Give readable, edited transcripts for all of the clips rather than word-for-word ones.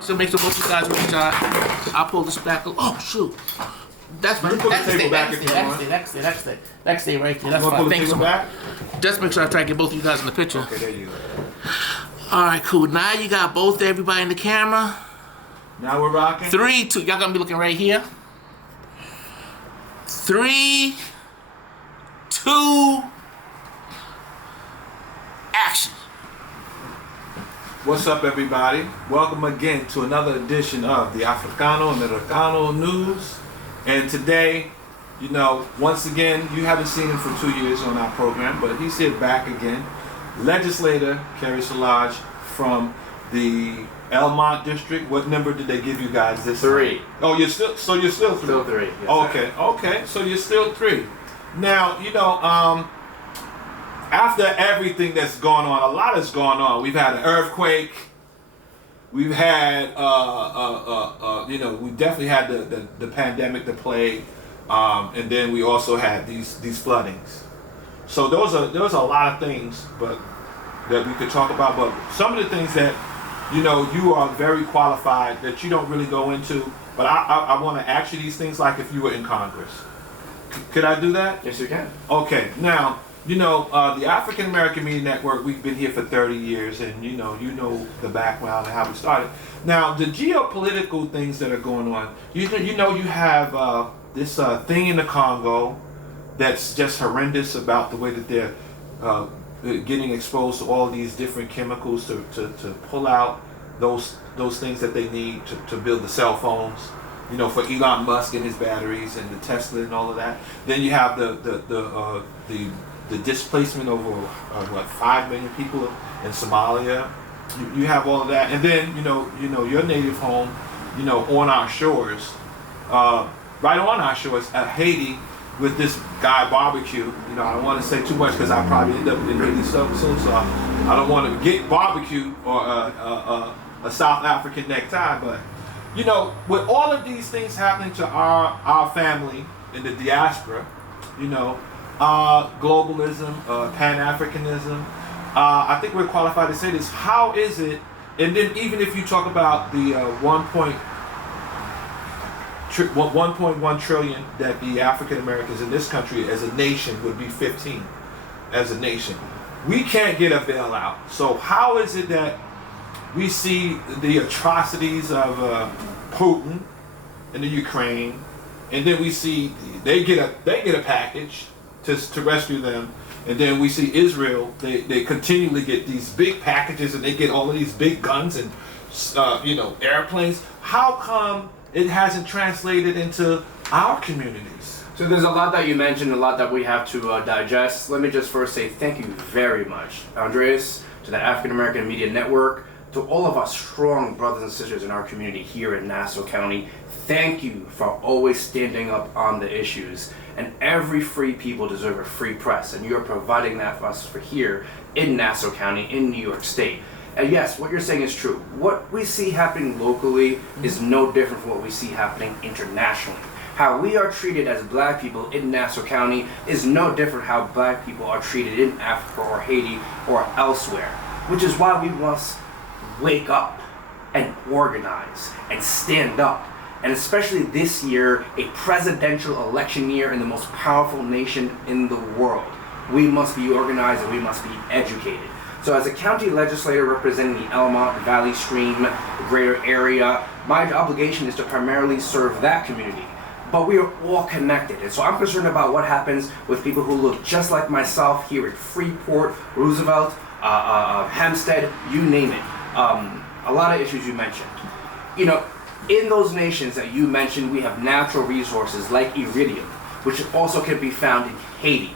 So make sure both you guys reach out. I'll pull this back. Oh shoot. That's my That can stay right there. That's You want to fine. pull the Thanks table so much. back? Just make sure I try to get both of you guys in the picture. Okay, there you go. Alright, cool. Now you got both everybody in the camera. Now we're rocking. 3, 2. Y'all gonna be looking right here. 3, 2, action. What's up, everybody? Welcome again to another edition of the Africano Americano News. And today, you know, once again, you haven't seen him for 2 years on our program, but he's here back again. Legislator Carrie Solages from the Elmont district. What number did they give you guys this 3. time? Oh, you're still 3. Still 3. Yes, Okay. So you're still 3. Now, you know, after everything that's gone on, a lot has gone on. We've had an earthquake. We've had, you know, we definitely had the pandemic, the plague, and then we also had these floodings. So there was a lot of things, but that we could talk about. But some of the things that, you know, you are very qualified that you don't really go into. But I want to ask you these things like if you were in Congress. Could I do that? Yes, you can. Okay. Now, you know, the African American Media Network, we've been here for 30 years, and you know the background and how we started. Now, the geopolitical things that are going on, you have this thing in the Congo that's just horrendous about the way that they're getting exposed to all these different chemicals to pull out those things that they need to build the cell phones. You know, for Elon Musk and his batteries and the Tesla and all of that. Then you have the displacement over 5 million people in Somalia. You have all of that, and then you know your native home, you know, on our shores, right on our shores at Haiti with this guy barbecue. You know, I don't want to say too much because I probably end up in Haiti soon, so I don't want to get barbecue or a South African necktie, but. You know, with all of these things happening to our family in the diaspora, you know, globalism, Pan-Africanism, I think we're qualified to say this. How is it, and then even if you talk about the 1.1 trillion that the African Americans in this country as a nation would be 15 as a nation, we can't get a bailout. So how is it that we see the atrocities of Putin in the Ukraine, and then we see they get a package to rescue them, and then we see Israel. They continually get these big packages, and they get all of these big guns and you know, airplanes. How come it hasn't translated into our communities? So there's a lot that you mentioned, a lot that we have to digest. Let me just first say thank you very much, Andreas, to the African American Media Network. To all of our strong brothers and sisters in our community here in Nassau County, thank you for always standing up on the issues. And every free people deserve a free press, and you're providing that for us for here in Nassau County, in New York State. And yes, what you're saying is true. What we see happening locally is no different from what we see happening internationally. How we are treated as black people in Nassau County is no different how black people are treated in Africa or Haiti or elsewhere, which is why we must wake up and organize and stand up. And especially this year, a presidential election year in the most powerful nation in the world, we must be organized and we must be educated. So as a county legislator representing the Elmont Valley Stream greater area, my obligation is to primarily serve that community. But we are all connected, and so I'm concerned about what happens with people who look just like myself here in Freeport, Roosevelt, Hempstead, you name it. A lot of issues you mentioned. You know, in those nations that you mentioned, we have natural resources like iridium, which also can be found in Haiti.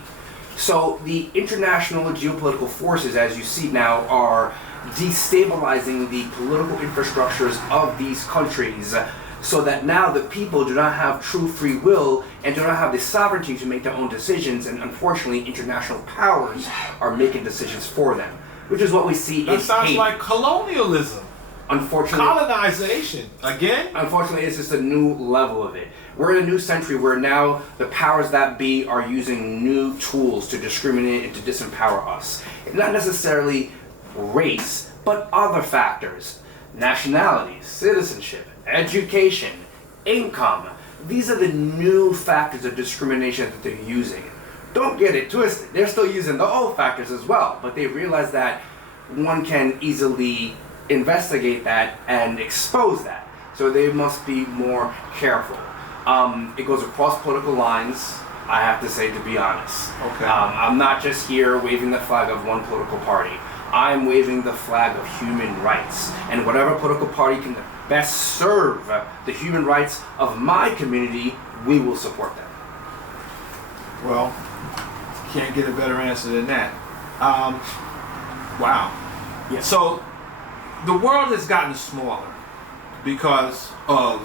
So the international geopolitical forces, as you see now, are destabilizing the political infrastructures of these countries, so that now the people do not have true free will and do not have the sovereignty to make their own decisions, and unfortunately international powers are making decisions for them. Which is what we see in Haiti. That sounds like colonialism. Unfortunately, colonization again. Unfortunately, it's just a new level of it. We're in a new century where now the powers that be are using new tools to discriminate and to disempower us. It's not necessarily race, but other factors. nationality, citizenship, education, income. These are the new factors of discrimination that they're using. Don't get it twisted. They're still using the old factors as well, but they realize that one can easily investigate that and expose that. So they must be more careful. It goes across political lines, I have to say, to be honest. Okay. I'm not just here waving the flag of one political party. I'm waving the flag of human rights. And whatever political party can best serve the human rights of my community, we will support them. Well, can't get a better answer than that. Wow. Yeah. So the world has gotten smaller because of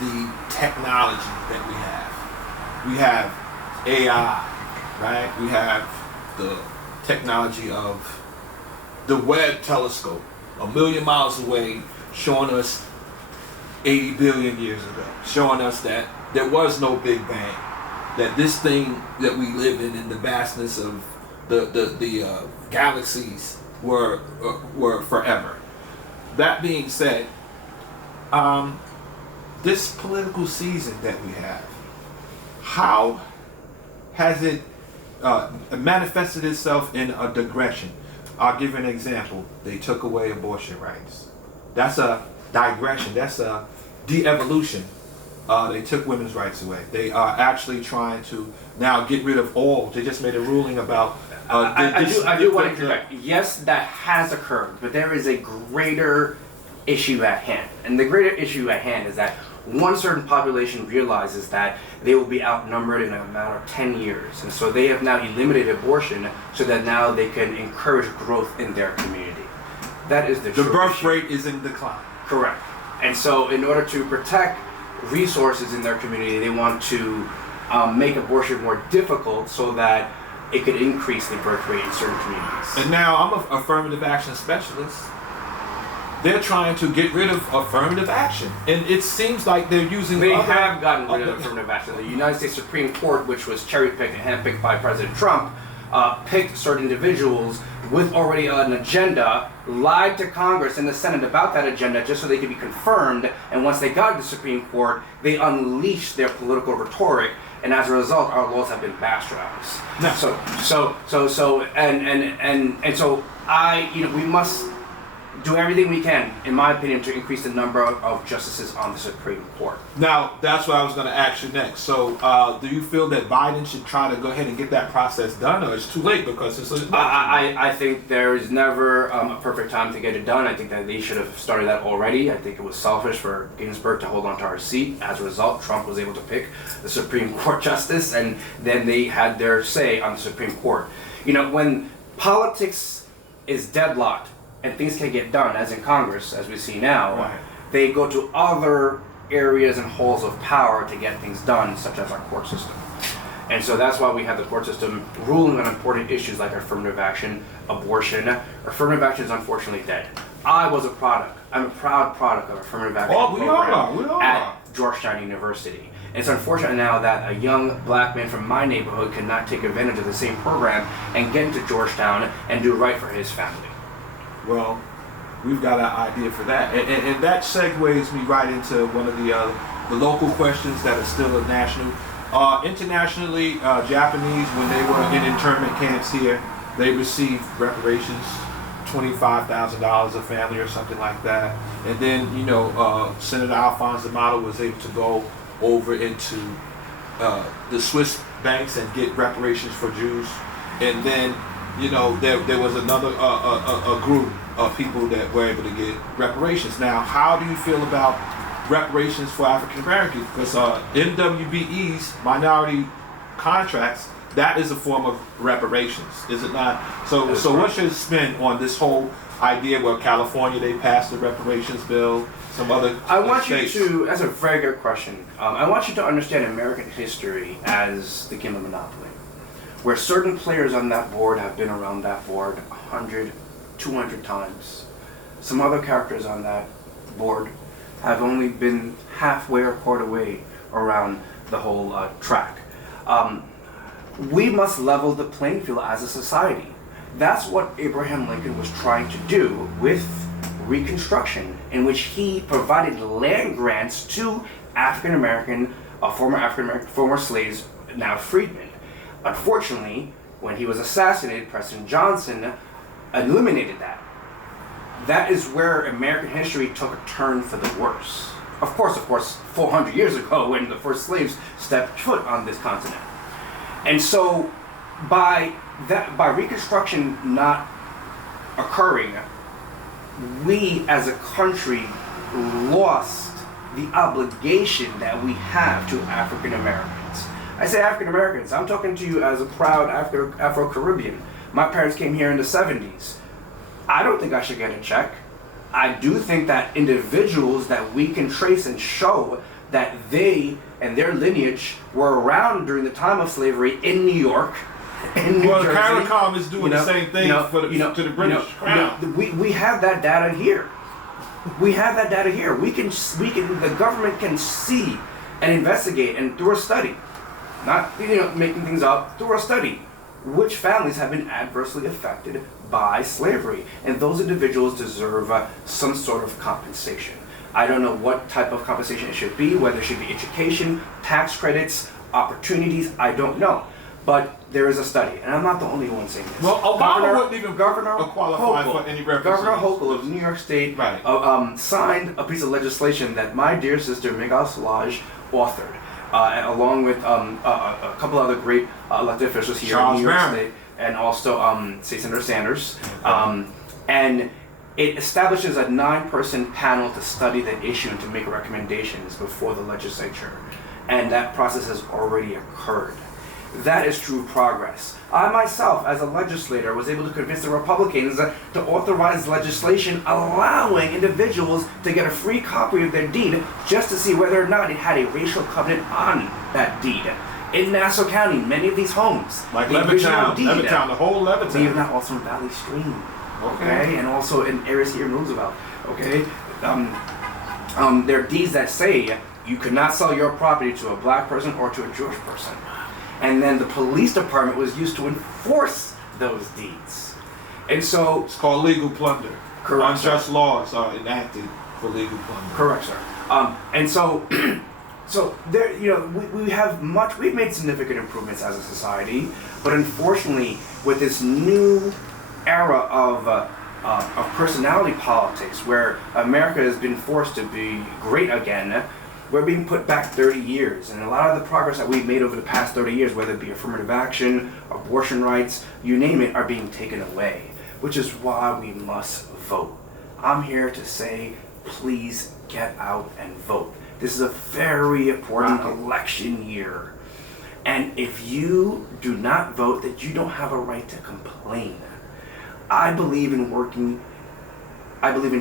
the technology that we have. We have AI, right? We have the technology of the Webb telescope, 1,000,000 miles away, showing us 80 billion years ago, showing us that there was no Big Bang, that this thing that we live in the vastness of the galaxies were forever. That being said, this political season that we have, how has it manifested itself in a digression? I'll give you an example. They took away abortion rights. That's a digression. That's a de-evolution. They took women's rights away. They are actually trying to now get rid of all. They just made a ruling about. I do want to interject. Yes, that has occurred, but there is a greater issue at hand. And the greater issue at hand is that one certain population realizes that they will be outnumbered in a matter of 10 years. And so they have now eliminated abortion so that now they can encourage growth in their community. That is the birth rate is in decline. Correct. And so in order to protect resources in their community, they want to make abortion more difficult so that it could increase the birth rate in certain communities. And now I'm an affirmative action specialist. They're trying to get rid of affirmative action, and it seems like they're using. They have gotten rid of affirmative action. The United States Supreme Court, which was cherry-picked and handpicked by President Trump, picked certain individuals with already an agenda, lied to Congress and the Senate about that agenda just so they could be confirmed. And once they got to the Supreme Court, they unleashed their political rhetoric, and as a result, our laws have been bastardized. No. We must do everything we can, in my opinion, to increase the number of justices on the Supreme Court. Now, that's what I was going to ask you next. So, do you feel that Biden should try to go ahead and get that process done, or it's too late because it's? I think there is never a perfect time to get it done. I think that they should have started that already. I think it was selfish for Ginsburg to hold on to her seat. As a result, Trump was able to pick the Supreme Court justice, and then they had their say on the Supreme Court. You know, when politics is deadlocked and things can get done, as in Congress, as we see now, right, they go to other areas and halls of power to get things done, such as our court system. And so that's why we have the court system ruling on important issues like affirmative action, abortion. Affirmative action is unfortunately dead. I'm a proud product of affirmative action program at Georgetown University. It's unfortunate now that a young black man from my neighborhood cannot take advantage of the same program and get into Georgetown and do right for his family. Well, we've got an idea for that, and that segues me right into one of the local questions that are still national. Internationally, Japanese, when they were in internment camps here, they received reparations, $25,000 a family or something like that. And then, Senator Alphonse D'Amato was able to go over into the Swiss banks and get reparations for Jews. And then, there was another a group of people that were able to get reparations. Now, how do you feel about reparations for African Americans? Because MWBEs, minority contracts, that is a form of reparations, is it not? So what's your spin on this whole idea where California, they passed the reparations bill, some other states? That's a very good question. I want you to understand American history as the game of Monopoly, where certain players on that board have been around that board 100, 200 times. Some other characters on that board have only been halfway or quarter way around the whole track. We must level the playing field as a society. That's what Abraham Lincoln was trying to do with Reconstruction, in which he provided land grants to former slaves, now freedmen. Unfortunately, when he was assassinated, Preston Johnson eliminated that. That is where American history took a turn for the worse. Of course, 400 years ago, when the first slaves stepped foot on this continent. And so, by Reconstruction not occurring, we as a country lost the obligation that we have to African Americans. I say African Americans, I'm talking to you as a proud Afro-Caribbean. My parents came here in the 70s. I don't think I should get a check. I do think that individuals that we can trace and show that they and their lineage were around during the time of slavery in New York, in New Jersey. Well, CARICOM is doing the same thing to the British Crown. We have that data here. The government can see and investigate, and through a study, not making things up, through a study, which families have been adversely affected by slavery, and those individuals deserve some sort of compensation. I don't know what type of compensation it should be, whether it should be education, tax credits, opportunities, I don't know. But there is a study, and I'm not the only one saying this. Well, Obama wouldn't even qualify for any representation. Governor Hochul of New York State signed a piece of legislation that my dear sister, Miguel Solage, authored, along with a couple other great elected officials here in New York State, and also State Senator Sanders. And it establishes a 9-person panel to study the issue and to make recommendations before the legislature. And that process has already occurred. That is true progress. I myself, as a legislator, was able to convince the Republicans to authorize legislation allowing individuals to get a free copy of their deed just to see whether or not it had a racial covenant on that deed. In Nassau County, many of these homes, like Levittown, the whole Levittown. Even that also in Valley Stream, okay, and also in areas here in Roosevelt, okay. There are deeds that say you could not sell your property to a black person or to a Jewish person. And then the police department was used to enforce those deeds. And so... It's called legal plunder. Correct, Unjust laws are enacted for legal plunder. Correct, sir. And so... So there, we've made significant improvements as a society, but unfortunately, with this new era of personality politics, where America has been forced to be great again, we're being put back 30 years, and a lot of the progress that we've made over the past 30 years, whether it be affirmative action, abortion rights, you name it, are being taken away, which is why we must vote. I'm here to say, please get out and vote. This is a very important election year, and if you do not vote, that you don't have a right to complain. I believe in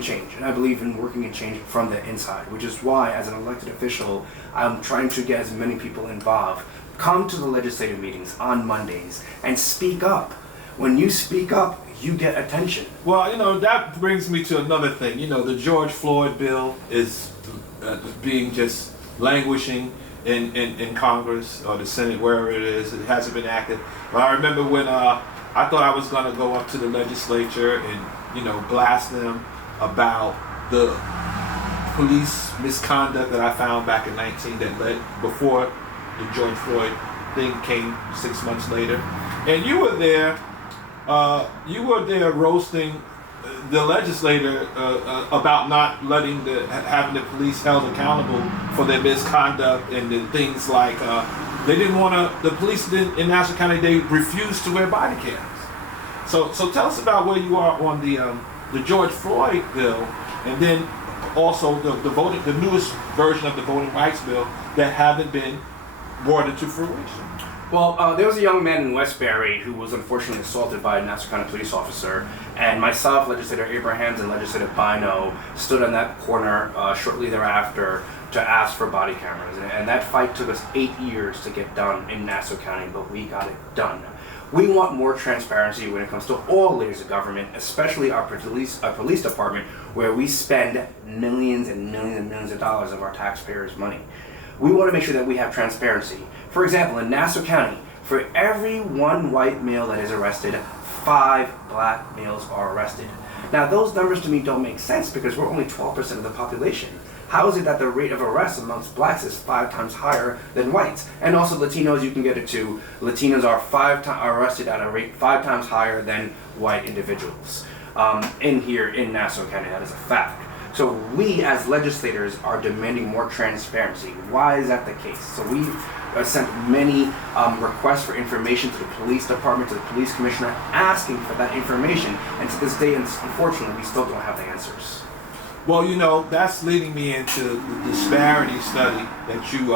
change, and I believe in working in change from the inside, which is why, as an elected official, I'm trying to get as many people involved. Come to the legislative meetings on Mondays and speak up. When you speak up, you get attention. Well, that brings me to another thing. The George Floyd bill is being just languishing in Congress or the Senate, wherever it is. It hasn't been acted. But I remember when I thought I was going to go up to the legislature and blast them about the police misconduct that I found back in 19 that led before the George Floyd thing came 6 months later. And you were there roasting the legislator about not having the police held accountable for their misconduct and the things like the police in Nassau County, they refused to wear body cams. So tell us about where you are on the George Floyd bill, and then also the newest version of the voting rights bill that haven't been brought into fruition. Well, there was a young man in Westbury who was unfortunately assaulted by a Nassau County police officer, and myself, Legislator Abrahams, and Legislator Bino stood on that corner shortly thereafter to ask for body cameras. And that fight took us 8 years to get done in Nassau County, but we got it done. We want more transparency when it comes to all layers of government, especially our police department, where we spend millions and millions and millions of dollars of our taxpayers' money. We want to make sure that we have transparency. For example, in Nassau County, for every one white male that is arrested, 5 black males are arrested. Now, those numbers to me don't make sense because we're only 12% of the population. How is it that the rate of arrest amongst blacks is 5 times higher than whites? And also Latinos, you can get it too. Latinos are arrested at a rate 5 times higher than white individuals. In Nassau County, that is a fact. So we as legislators are demanding more transparency. Why is that the case? So we've sent many requests for information to the police department, to the police commissioner, asking for that information. And to this day, unfortunately, we still don't have the answers. Well, that's leading me into the disparity study that you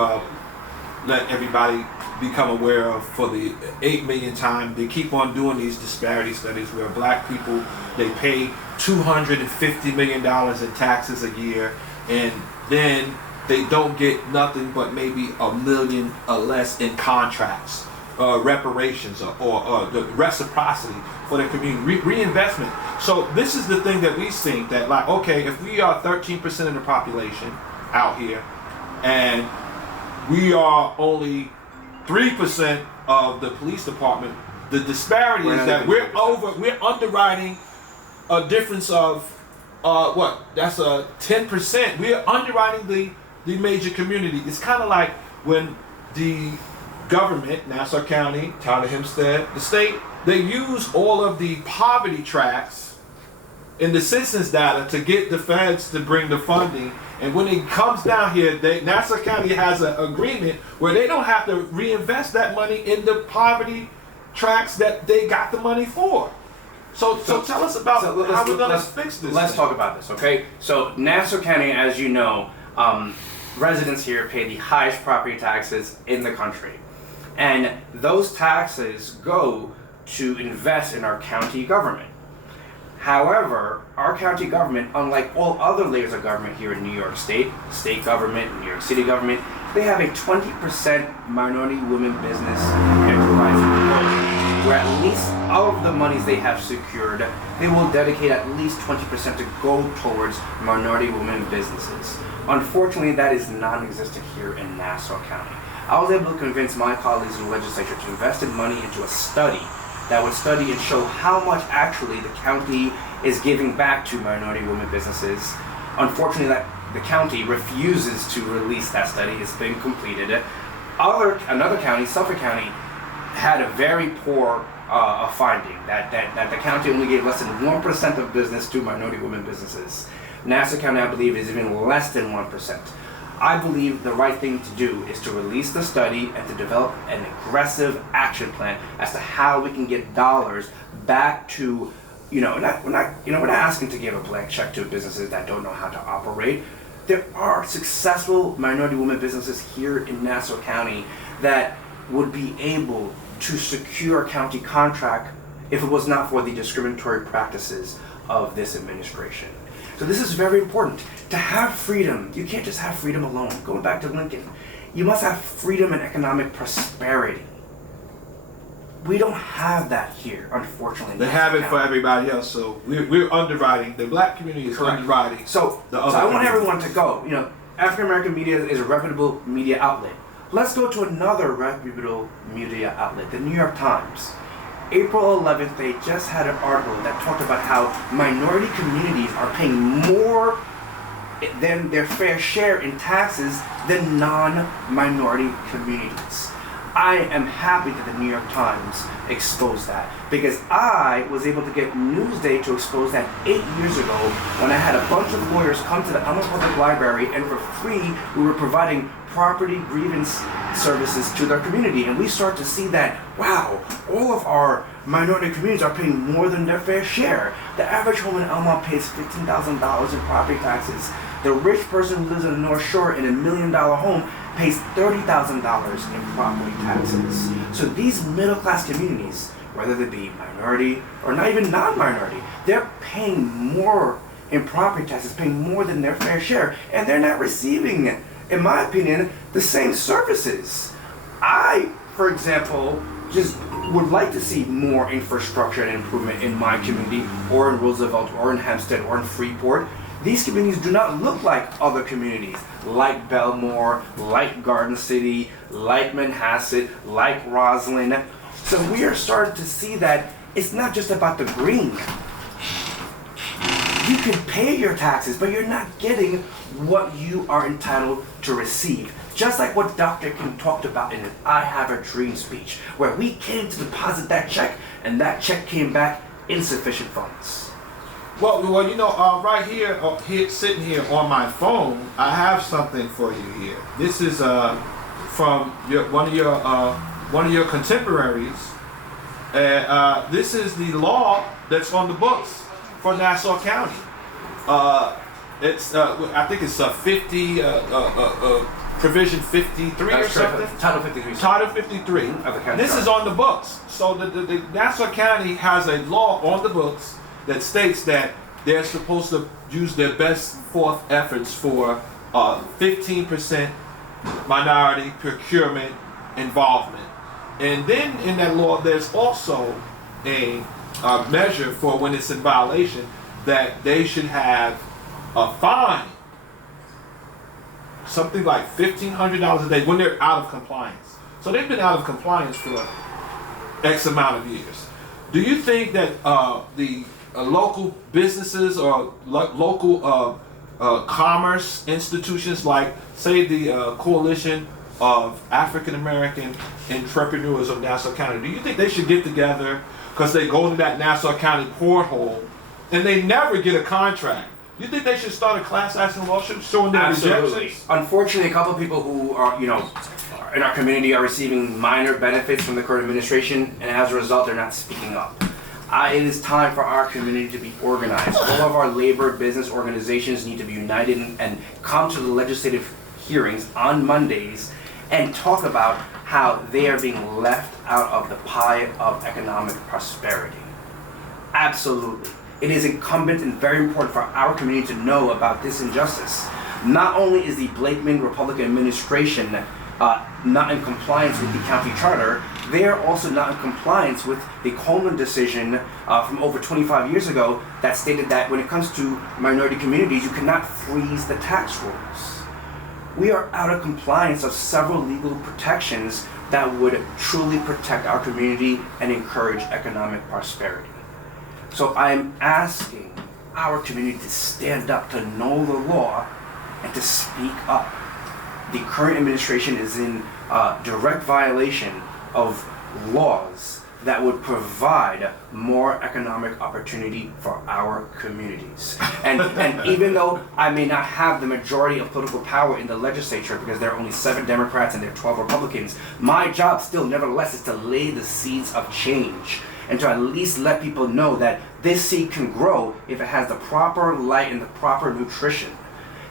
let everybody become aware of for the 8 million time. They keep on doing these disparity studies where black people, they pay $250 million in taxes a year, and then they don't get nothing but maybe $1 million or less in contracts, reparations, or the reciprocity for the community, reinvestment. So this is the thing that we think that, like, okay, if we are 13% of the population out here, and we are only 3% of the police department, the disparity is that we're underwriting a difference of that's a 10%. We're underwriting the major community. It's kind of like when the government, Nassau County, Town of Hempstead, the state, they use all of the poverty tracks in the census data to get the feds to bring the funding. And when it comes down here, Nassau County has an agreement where they don't have to reinvest that money in the poverty tracks that they got the money for. So tell us about how we're going to fix this. Let's talk about this, okay? So Nassau County, as you know, residents here pay the highest property taxes in the country. And those taxes go to invest in our county government. However, our county government, unlike all other layers of government here in New York State, state government, New York City government, they have a 20% minority women business enterprise program, where at least of the monies they have secured, they will dedicate at least 20% to go towards minority women businesses. Unfortunately, that is non-existent here in Nassau County. I was able to convince my colleagues in the legislature to invest in money into a study that would study and show how much actually the county is giving back to minority women businesses. Unfortunately, the county refuses to release that study. It's been completed. Another county, Suffolk County, had a very poor finding that the county only gave less than 1% of business to minority women businesses. Nassau County, I believe, is even less than 1%. I believe the right thing to do is to release the study and to develop an aggressive action plan as to how we can get dollars back to, we're not asking to give a blank check to businesses that don't know how to operate. There are successful minority women businesses here in Nassau County that would be able to secure a county contract if it was not for the discriminatory practices of this administration. So this is very important. To have freedom, you can't just have freedom alone. Going back to Lincoln, you must have freedom and economic prosperity. We don't have that here, unfortunately. They have it for everybody else, so we're underwriting. The black community is underwriting. So I want everyone to go. African American media is a reputable media outlet. Let's go to another reputable media outlet, the New York Times. April 11th, they just had an article that talked about how minority communities are paying more than their fair share in taxes than non-minority communities. I am happy that the New York Times exposed that, because I was able to get Newsday to expose that 8 years ago when I had a bunch of lawyers come to the Elmer Public Library, and for free we were providing property grievance services to their community. And we start to see that, wow, all of our minority communities are paying more than their fair share. The average home in Elmont pays $15,000 in property taxes. The rich person who lives in the North Shore in $1 million home pays $30,000 in property taxes. So these middle-class communities, whether they be minority or not even non-minority, they're paying more in property taxes, paying more than their fair share, and they're not receiving, in my opinion, the same services. I, for example, just would like to see more infrastructure and improvement in my community, or in Roosevelt, or in Hempstead, or in Freeport. These communities do not look like other communities, like Belmore, like Garden City, like Manhasset, like Roslyn. So we are starting to see that it's not just about the green. You can pay your taxes, but you're not getting what you are entitled to receive. Just like what Dr. King talked about in his I Have a Dream speech, where we came to deposit that check, and that check came back insufficient funds. Well, you know, right here, sitting here on my phone, I have something for you here. This is from one of your contemporaries. This is the law that's on the books for Nassau County. It's I think it's 50 provision 53 That's or correct. something. Title 53. Title 53. Of the county This is charter. on the books. So the Nassau County has a law on the books that states that they're supposed to use their best forth efforts for 15% minority procurement involvement. And then in that law, there's also a measure for when it's in violation that they should have a fine, something like $1,500 a day when they're out of compliance. So they've been out of compliance for X amount of years. Do you think that the local businesses or local commerce institutions, like say the Coalition of African American Entrepreneurs of Nassau County, do you think they should get together because they go to that Nassau County porthole and they never get a contract? You think they should start a class action lawsuit showing their Absolutely. rejections? Unfortunately, a couple of people who are, in our community are receiving minor benefits from the current administration, and as a result, they're not speaking up. It is time for our community to be organized. All of our labor business organizations need to be united and come to the legislative hearings on Mondays and talk about how they are being left out of the pie of economic prosperity. Absolutely. It is incumbent and very important for our community to know about this injustice. Not only is the Blakeman Republican administration not in compliance with the county charter, they are also not in compliance with the Coleman decision from over 25 years ago that stated that when it comes to minority communities, you cannot freeze the tax rolls. We are out of compliance of several legal protections that would truly protect our community and encourage economic prosperity. So I am asking our community to stand up, to know the law, and to speak up. The current administration is in direct violation of laws that would provide more economic opportunity for our communities. And even though I may not have the majority of political power in the legislature because there are only 7 Democrats and there are 12 Republicans, my job still nevertheless is to lay the seeds of change and to at least let people know that this seed can grow if it has the proper light and the proper nutrition.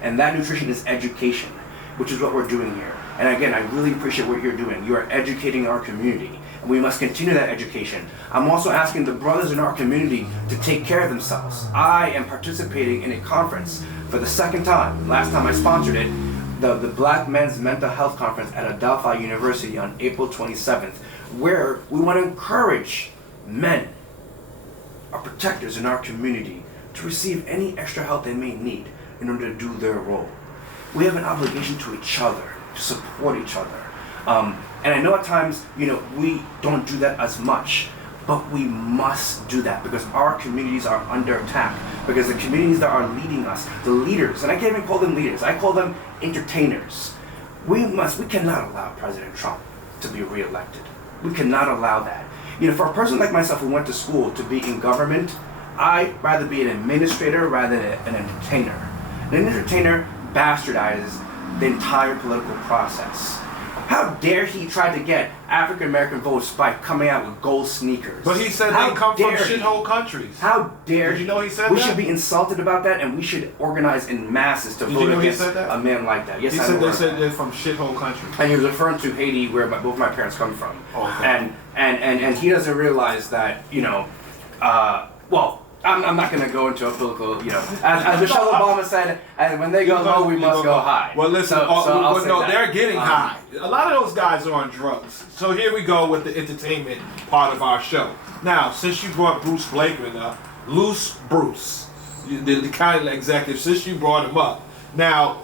And that nutrition is education, which is what we're doing here. And again, I really appreciate what you're doing. You are educating our community, and we must continue that education. I'm also asking the brothers in our community to take care of themselves. I am participating in a conference for the 2nd time. Last time I sponsored it, the Black Men's Mental Health Conference at Adelphi University on April 27th, where we want to encourage men, our protectors in our community, to receive any extra help they may need in order to do their role. We have an obligation to each other, to support each other. And I know at times, we don't do that as much, but we must do that because our communities are under attack, because the communities that are leading us, the leaders, and I can't even call them leaders, I call them entertainers. We cannot allow President Trump to be reelected. We cannot allow that. For a person like myself who went to school to be in government, I'd rather be an administrator rather than an entertainer. An entertainer bastardizes the entire political process. How dare he try to get African American votes by coming out with gold sneakers? But he said they come from shithole countries. How dare Did you know he said we that? should be insulted about that, and we should organize in masses to vote against a man like that. Yes, He I said know they that. said they're from shithole countries. And he was referring to Haiti, where both my parents come from. Oh, okay. And he doesn't realize that, I'm not going to go into a political, as Michelle Obama said, when they go low, we must go high. Well, listen, they're getting high. A lot of those guys are on drugs. So here we go with the entertainment part of our show. Now, since you brought Bruce Blakeman up, Loose Bruce, the county executive, since you brought him up, now,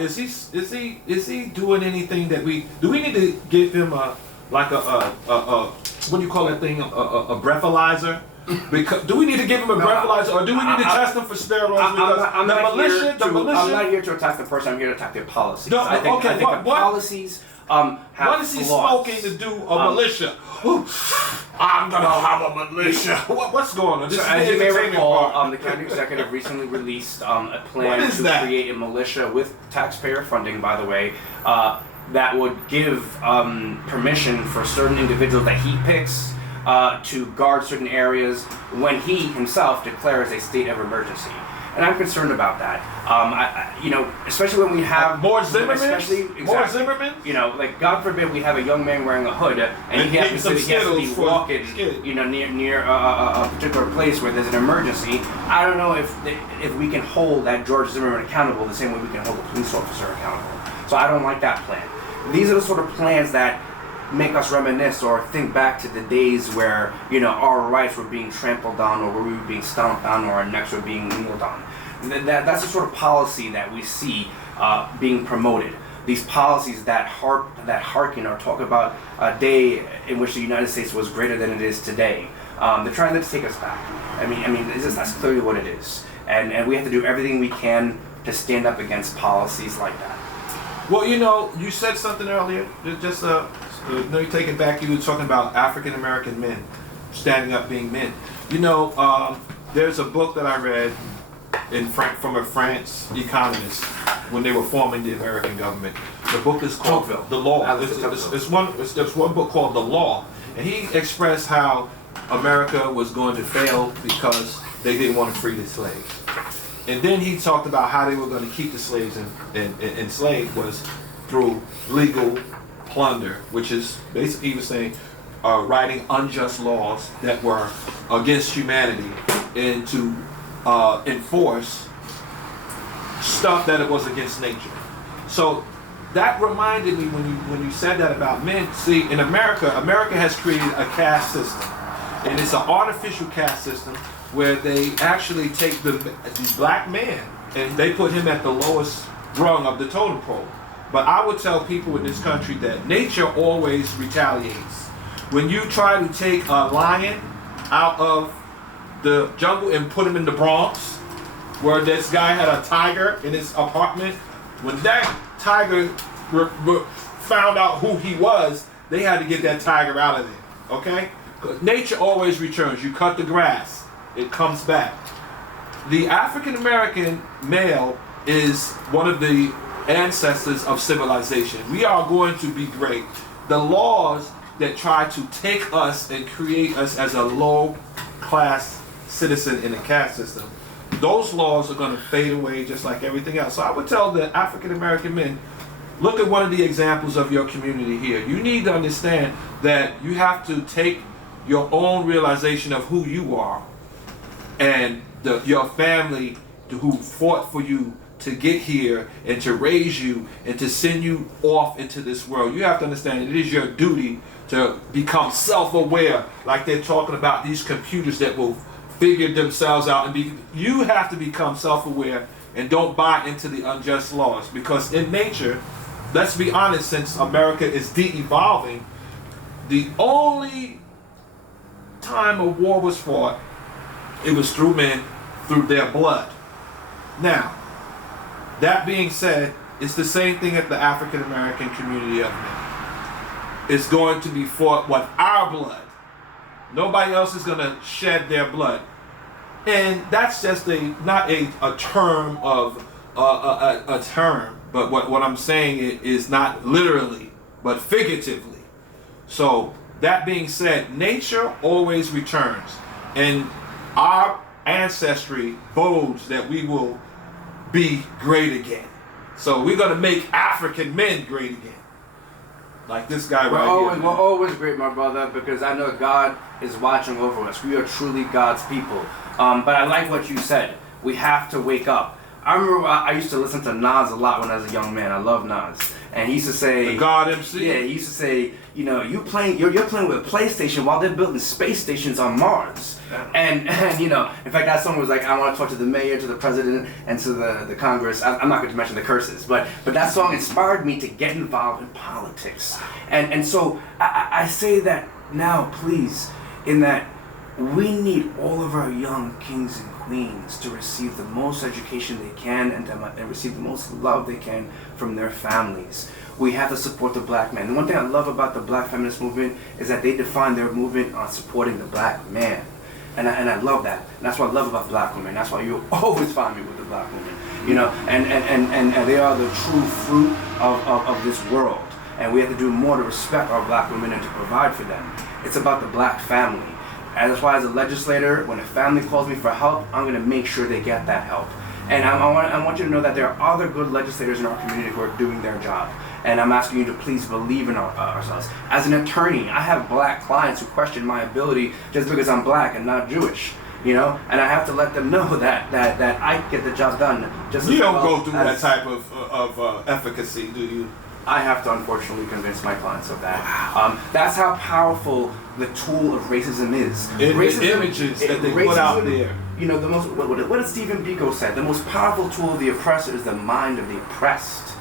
is he doing anything that do we need to give him what do you call that thing, a breathalyzer? Because do we need to give him a breathalyzer, or do we need to test him for steroids? Because I'm the not militia. here to attack the person. I'm here to attack their policies. No, I think the policies have What is he flaws. smoking to do a militia? I'm gonna have a militia. What's going on? This So is as the you may entertainment recall, part. the county executive recently released a What plan is to that? create a militia with taxpayer funding, by the way, that would give permission for certain individuals that he picks to guard certain areas when he himself declares a state of emergency. And I'm concerned about that. Especially when we have More Zimmerman? Exactly. More Zimmerman? Like God forbid we have a young man wearing a hood and he happens to be walking, near a particular place where there's an emergency. I don't know if we can hold that George Zimmerman accountable the same way we can hold a police officer accountable. So I don't like that plan. These are the sort of plans that make us reminisce or think back to the days where our rights were being trampled on, or where we were being stomped on, or our necks were being kneeled on. That's the sort of policy that we see being promoted. These policies that harken or talk about a day in which the United States was greater than it is today. They're trying to take us back. That's clearly what it is, and we have to do everything we can to stand up against policies like that. Well, you said something earlier. Just let me take it back. You were talking about African American men standing up, being men. There's a book that I read from a French economist when they were forming the American government. The book is called The Law. There's one book called The Law, and he expressed how America was going to fail because they didn't want to free the slaves. And then he talked about how they were going to keep the slaves enslaved was through legal plunder, which is basically, he was saying, writing unjust laws that were against humanity and to enforce stuff that it was against nature. So that reminded me when you said that about men. See, in America has created a caste system, and it's an artificial caste system where they actually take the black man and they put him at the lowest rung of the totem pole. But I would tell people in this country that nature always retaliates. When you try to take a lion out of the jungle and put him in the Bronx, where this guy had a tiger in his apartment, when that tiger found out who he was, they had to get that tiger out of there, okay? 'Cause nature always returns. You cut the grass, it comes back. The African American male is one of the ancestors of civilization. We are going to be great. The laws that try to take us and create us as a low class citizen in the caste system, those laws are going to fade away just like everything else. So I would tell the African American men, look at one of the examples of your community here. You need to understand that you have to take your own realization of who you are and your family who fought for you to get here and to raise you and to send you off into this world. You have to understand it is your duty to become self-aware, like they're talking about these computers that will figure themselves out, and you have to become self-aware and don't buy into the unjust laws, because in nature, let's be honest, since America is de-evolving, the only time a war was fought, it was through men, through their blood. Now, that being said, it's the same thing at the African American community of men. It's going to be fought with our blood. Nobody else is going to shed their blood. And that's just not a term of a term, but what I'm saying is not literally, but figuratively. So that being said, nature always returns, and our ancestry bodes that we will be great again. So we're going to make African men great again. Like this guy right here. We're always great, my brother, because I know God is watching over us. We are truly God's people. But I like what you said. We have to wake up. I remember I used to listen to Nas a lot when I was a young man. I love Nas. And he used to say... The God MC? Yeah, he used to say, you're playing with PlayStation while they're building space stations on Mars. And in fact, that song was like, I want to talk to the mayor, to the president, and to the Congress. I'm not going to mention the curses, but that song inspired me to get involved in politics. And so I say that now, please, in that We need all of our young kings and queens to receive the most education they can and receive the most love they can from their families. We have to support the black man. And one thing I love about the black feminist movement is that they define their movement on supporting the black man. And I love that. And that's what I love about black women. That's why you always find me with the black women. You know, and they are the true fruit of this world. And we have to do more to respect our black women and to provide for them. It's about the black family. And that's why as a legislator, when a family calls me for help, I'm going to make sure they get that help. And I want you to know that there are other good legislators in our community who are doing their job. And I'm asking you to please believe in ourselves. As an attorney, I have black clients who question my ability just because I'm black and not Jewish. You know, and I have to let them know that I get the job done. Just you don't go through that type of efficacy, do you? I have to unfortunately convince my clients of that. That's how powerful the tool of racism is. Racism, images that they put out there. You know, the most what did Stephen Biko said? The most powerful tool of the oppressor is the mind of the oppressed.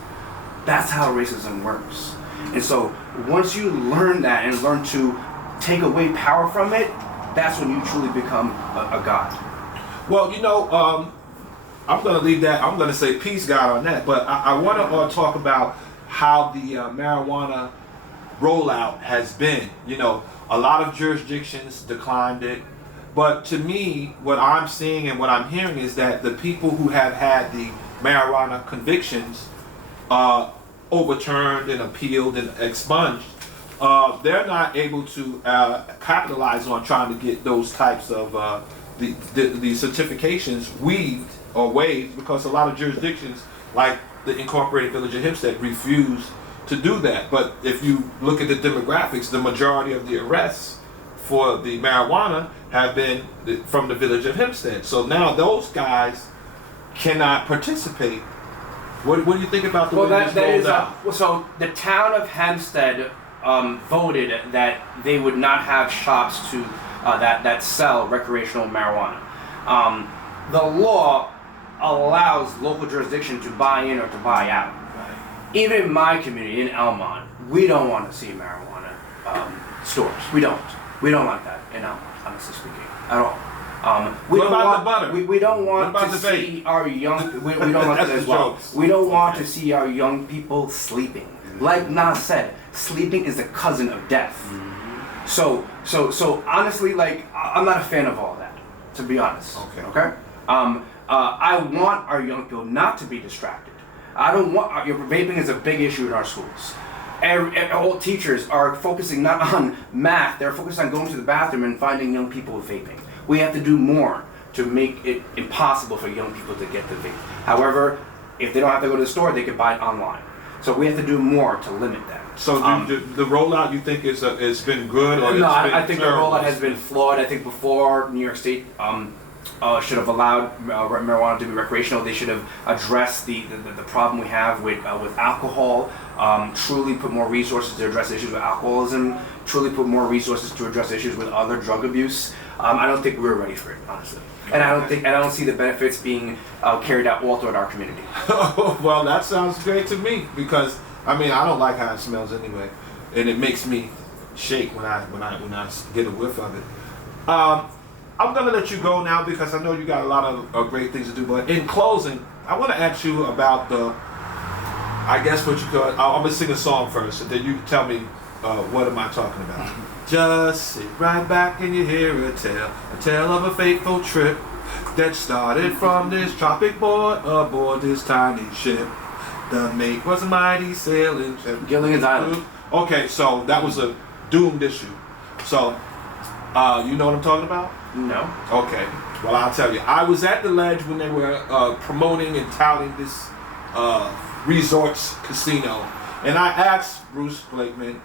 That's how racism works. And so once you learn that and learn to take away power from it, that's when you truly become a god. Well, you know, I'm going to leave that. I'm going to say peace, God, on that. But I want to talk about how the marijuana rollout has been. You know, a lot of jurisdictions declined it. But to me, what I'm seeing and what I'm hearing is that the people who have had the marijuana convictions overturned and appealed and expunged, they're not able to capitalize on trying to get those types of the certifications waived because a lot of jurisdictions, like the Incorporated Village of Hempstead, refuse to do that. But if you look at the demographics, the majority of the arrests for the marijuana have been from the Village of Hempstead. So now those guys cannot participate. What do you think about the way this rolled out? So the town of Hempstead voted that they would not have shops to that sell recreational marijuana. The law allows local jurisdiction to buy in or to buy out. Even in my community, in Elmont, we don't want to see marijuana stores. We don't like that in Elmont, honestly speaking, at all. We what don't about want, the butter? We don't want what about to the see our young. We don't want that as well. We don't want to see our young people sleeping. Like Nas said, sleeping is the cousin of death. So honestly, like I'm not a fan of all that, to be honest. Okay. I want our young people not to be distracted. I don't want your vaping is a big issue in our schools. All teachers are focusing not on math; they're focused on going to the bathroom and finding young people vaping. We have to do more to make it impossible for young people to get the vape. However, if they don't have to go to the store, they can buy it online. So we have to do more to limit that. So the rollout you think is been good or no? I think the rollout has been flawed. I think before New York State should have allowed marijuana to be recreational. They should have addressed the problem we have with alcohol. Truly put more resources to address issues with alcoholism. Truly put more resources to address issues with other drug abuse. I don't think we're ready for it, honestly. And I don't see the benefits being carried out all throughout our community. Well, that sounds great to me because I mean I don't like how it smells anyway, and it makes me shake when I get a whiff of it. I'm gonna let you go now because I know you got a lot of great things to do. But in closing, I want to ask you about I guess what you call. I'm gonna sing a song first, and then you tell me what am I talking about. Just sit right back and you hear a tale of a fateful trip that started from this tropic port aboard this tiny ship. The mate was mighty sailing. Gilligan's Island. Okay, so that was a doomed issue. So, you know what I'm talking about? No. Okay. Well, I'll tell you. I was at the Ledge when they were promoting and touting this resorts casino, and I asked Bruce Blakeman,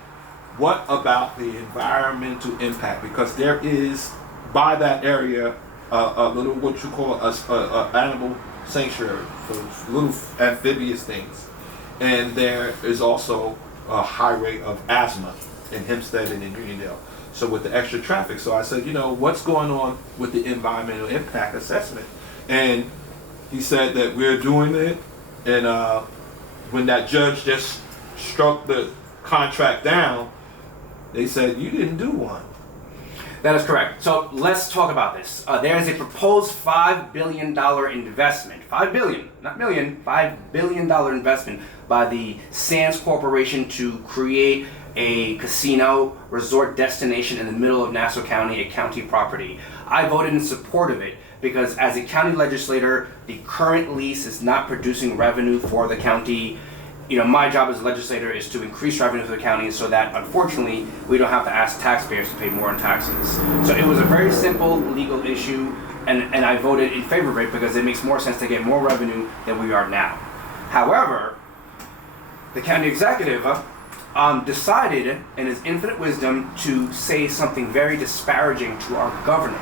what about the environmental impact? Because there is, by that area, a little what you call a animal sanctuary for little amphibious things. And there is also a high rate of asthma in Hempstead and in Uniondale. So with the extra traffic. So I said, what's going on with the environmental impact assessment? And he said that we're doing it. And when that judge just struck the contract down, they said, you didn't do one. That is correct. So let's talk about this. There is a proposed $5 billion investment. $5 billion, not million, $5 billion investment by the Sands Corporation to create a casino resort destination in the middle of Nassau County, a county property. I voted in support of it because as a county legislator, the current lease is not producing revenue for the county. You know, my job as a legislator is to increase revenue for the county so that, unfortunately, we don't have to ask taxpayers to pay more in taxes. So it was a very simple legal issue, and I voted in favor of it because it makes more sense to get more revenue than we are now. However, the county executive decided, in his infinite wisdom, to say something very disparaging to our governor,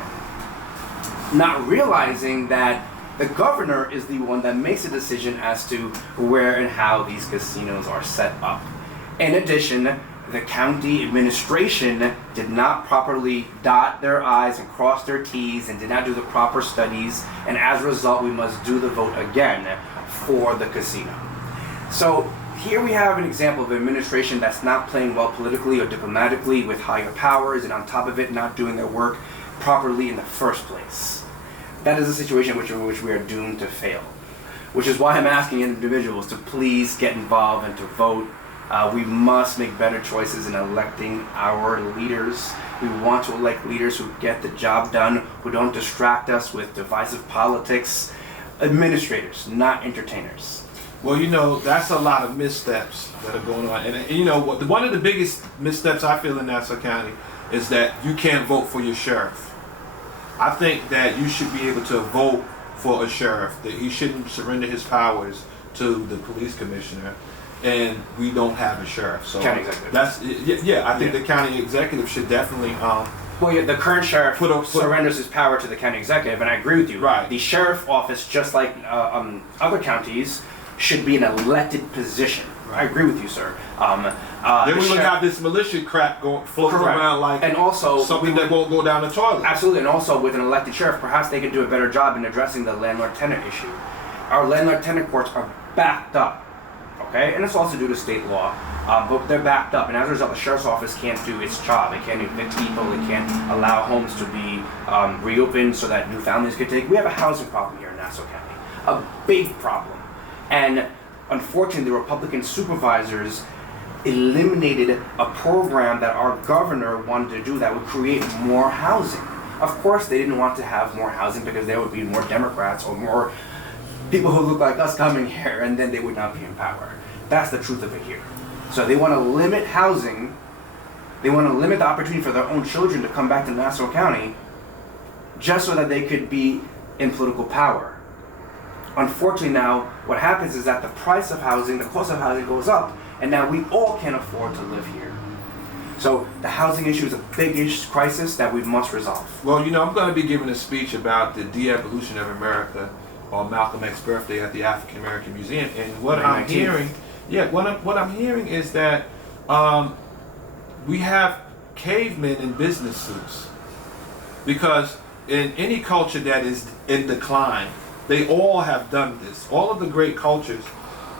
not realizing that the governor is the one that makes a decision as to where and how these casinos are set up. In addition, the county administration did not properly dot their I's and cross their T's and did not do the proper studies, and as a result, we must do the vote again for the casino. So here we have an example of an administration that's not playing well politically or diplomatically with higher powers, and on top of it, not doing their work properly in the first place. That is a situation in which we are doomed to fail. Which is why I'm asking individuals to please get involved and to vote. We must make better choices in electing our leaders. We want to elect leaders who get the job done, who don't distract us with divisive politics. Administrators, not entertainers. Well, you know, that's a lot of missteps that are going on. And you know, one of the biggest missteps I feel in Nassau County is that you can't vote for your sheriff. I think that you should be able to vote for a sheriff, that he shouldn't surrender his powers to the police commissioner, and we don't have a sheriff. So County executive. That's I think the county executive should definitely Well, yeah, the current sheriff surrenders his power to the county executive, and I agree with you. Right. The sheriff office, just like other counties, should be an elected position. I agree with you, sir. then we would have this militia crap floating around like and also something that won't go down the toilet. Absolutely, and also with an elected sheriff, perhaps they could do a better job in addressing the landlord-tenant issue. Our landlord-tenant courts are backed up, okay? And it's also due to state law, but they're backed up, and as a result, the sheriff's office can't do its job. It can't evict people, it can't allow homes to be reopened so that new families could take. We have a housing problem here in Nassau County, a big problem. And unfortunately, the Republican supervisors eliminated a program that our governor wanted to do that would create more housing. Of course, they didn't want to have more housing because there would be more Democrats or more people who look like us coming here, and then they would not be in power. That's the truth of it here. So they want to limit housing. They want to limit the opportunity for their own children to come back to Nassau County just so that they could be in political power. Unfortunately now, what happens is that the price of housing, the cost of housing goes up, and now we all can't afford to live here. So the housing issue is a big crisis that we must resolve. Well, you know, I'm going to be giving a speech about the de-evolution of America on Malcolm X's birthday at the African American Museum, and what I'm hearing, what I'm hearing is that we have cavemen in business suits, because in any culture that is in decline, they all have done this. All of the great cultures,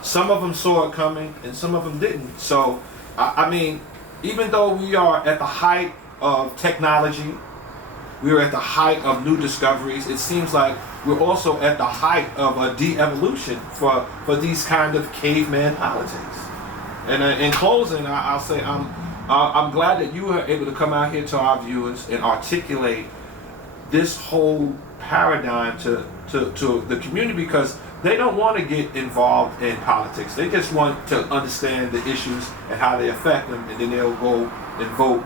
some of them saw it coming and some of them didn't. So, I mean, even though we are at the height of technology, we are at the height of new discoveries, it seems like we're also at the height of a de-evolution for these kind of caveman politics. And in closing, I'll say I'm glad that you were able to come out here to our viewers and articulate this whole paradigm to the community, because they don't want to get involved in politics. They just want to understand the issues and how they affect them, and then they'll go and vote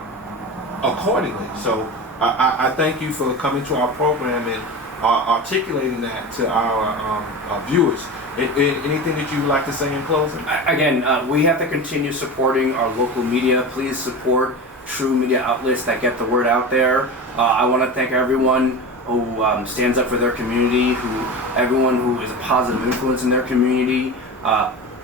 accordingly. So I thank you for coming to our program and articulating that to our viewers. Anything that you would like to say in closing? Again, we have to continue supporting our local media. Please support true media outlets that get the word out there. I want to thank everyone who stands up for their community, everyone who is a positive influence in their community.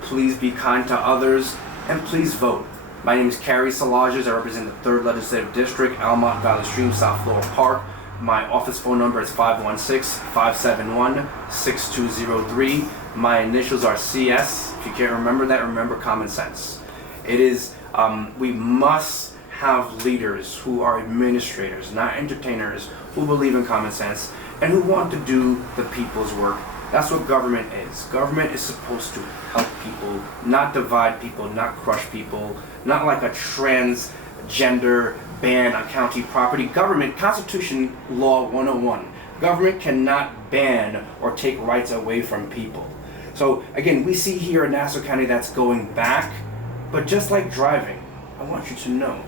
Please be kind to others, and please vote. My name is Carrie Solages. I represent the 3rd Legislative District, Almont Valley Stream, South Floral Park. My office phone number is 516-571-6203. My initials are CS. If you can't remember that, remember common sense. It is, we must have leaders who are administrators, not entertainers, who believe in common sense and who want to do the people's work. That's what government is. Government is supposed to help people, not divide people, not crush people, not like a transgender ban on county property. Government, Constitution Law 101. Government cannot ban or take rights away from people. So again, we see here in Nassau County that's going back, but just like driving, I want you to know,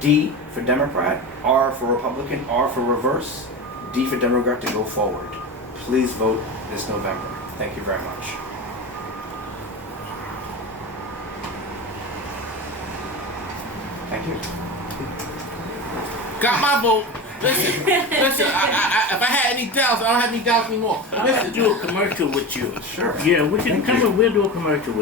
D for Democrat, R for Republican, R for reverse, D for Democrat to go forward. Please vote this November. Thank you very much. Thank you. Got my vote. Listen. If I had any doubts, I don't have any doubts anymore. Listen. Do a commercial with you. Sure. Yeah, we can come and we'll do a commercial with you.